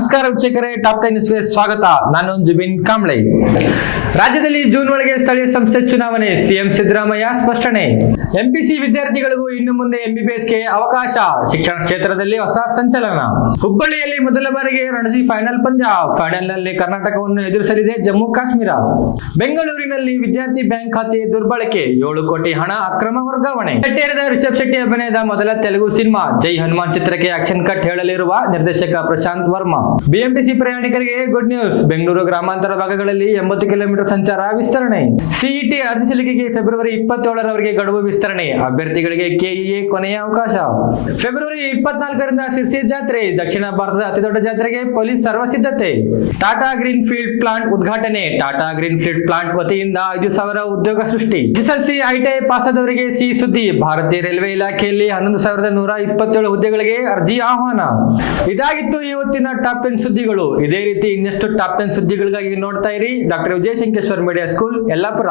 ನಮಸ್ಕಾರ ವೀಕ್ಷಕರೇ, ಟಾಪ್ 10 ನ್ಯೂಸ್ಗೆ ಸ್ವಾಗತ. ನಾನು ಜುಬಿನ್ ಕಾಂಬ್ಳೆ. ರಾಜ್ಯದಲ್ಲಿ ಜೂನ್ ಒಳಗೆ ಸ್ಥಳೀಯ ಸಂಸ್ಥೆ ಚುನಾವಣೆ, ಸಿಎಂ ಸಿದ್ದರಾಮಯ್ಯ ಸ್ಪಷ್ಟನೆ. ಎಂಪಿಸಿ ವಿದ್ಯಾರ್ಥಿಗಳಿಗೂ ಇನ್ನು ಮುಂದೆ ಎಂಬಿಬಿಎಸ್ಗೆ ಅವಕಾಶ, ಶಿಕ್ಷಣ ಕ್ಷೇತ್ರದಲ್ಲಿ ಹೊಸ ಸಂಚಲನ. ಹುಬ್ಬಳ್ಳಿಯಲ್ಲಿ ಮೊದಲ ಬಾರಿಗೆ ರಣಜಿ ಫೈನಲ್ ಪಂದ್ಯ, ಫೈನಲ್ನಲ್ಲಿ ಕರ್ನಾಟಕವನ್ನು ಎದುರಿಸಲಿದೆ ಜಮ್ಮು ಕಾಶ್ಮೀರ. ಬೆಂಗಳೂರಿನಲ್ಲಿ ವಿದ್ಯಾರ್ಥಿ ಬ್ಯಾಂಕ್ ಖಾತೆ ದುರ್ಬಳಕೆ, 7 ಕೋಟಿ ಹಣ ಅಕ್ರಮ ವರ್ಗಾವಣೆ. ಕಟ್ಟೇರಿದ ರಿಷಬ್ ಶೆಟ್ಟಿ ಅಭಿನಯದ ಮೊದಲ ತೆಲುಗು ಸಿನಿಮಾ ಜೈ ಹನುಮಾನ್ ಚಿತ್ರಕ್ಕೆ ಆಕ್ಷನ್ ಕಟ್ ಹೇಳಲಿರುವ ನಿರ್ದೇಶಕ ಪ್ರಶಾಂತ್ ವರ್ಮಾ. ಬಿಎಂಟಿಸಿ ಪ್ರಯಾಣಿಕರಿಗೆ ಗುಡ್ ನ್ಯೂಸ್, ಬೆಂಗಳೂರು ಗ್ರಾಮಾಂತರ ಭಾಗಗಳಲ್ಲಿ 80 ಕಿಲೋಮೀಟರ್ ಸಂಚಾರ ವಿಸ್ತರಣೆ. ಸಿಇಟಿ ಅರ್ಜಿ ಸಲ್ಲಿಕೆಗೆ ಫೆಬ್ರವರಿ 27ರವರೆಗೆ ಗಡುವು ವಿಸ್ತರಣೆ, ಅಭ್ಯರ್ಥಿಗಳಿಗೆ ಕೆಇಎ ಕೊನೆಯ ಅವಕಾಶ. ಫೆಬ್ರವರಿ 24ರಿಂದ ಸಿರ್ಸಿ ಜಾತ್ರೆ, ದಕ್ಷಿಣ ಭಾರತದ ಅತಿದೊಡ್ಡ ಜಾತ್ರೆಗೆ ಪೊಲೀಸ್ ಸರ್ವ ಸಿದ್ಧತೆ. ಟಾಟಾ ಗ್ರೀನ್ ಫೀಲ್ಡ್ ಪ್ಲಾಂಟ್ ಉದ್ಘಾಟನೆ, ಟಾಟಾ ಗ್ರೀನ್ ಫೀಲ್ಡ್ ಪ್ಲಾಂಟ್ ವತಿಯಿಂದ 5,000 ಉದ್ಯೋಗ ಸೃಷ್ಟಿ. ಎಸ್ಎಸ್ಎಲ್ಸಿ ಐಟಿಐ ಪಾಸಾದವರಿಗೆ ಸಿಹಿ ಸುದ್ದಿ, ಭಾರತೀಯ ರೈಲ್ವೆ ಇಲಾಖೆಯಲ್ಲಿ 11,127 ಹುದ್ದೆಗಳಿಗೆ ಅರ್ಜಿ ಆಹ್ವಾನ. ಇದಾಗಿತ್ತು ಇವತ್ತಿನ ಟಾಪ್ 10 ಸುದ್ದಿಗಳು. ಇದೇ ರೀತಿ ಇನ್ನಷ್ಟು ಟಾಪ್ 10 ಸುದ್ದಿಗಳಿಗಾಗಿ ನೋಡ್ತಾ ಇರಿ ಡಾಕ್ಟರ್ ವಿಜಯಶಂಕೇಶ್ವರ್ ಮೀಡಿಯಾ ಸ್ಕೂಲ್, ಯಲ್ಲಾಪುರ.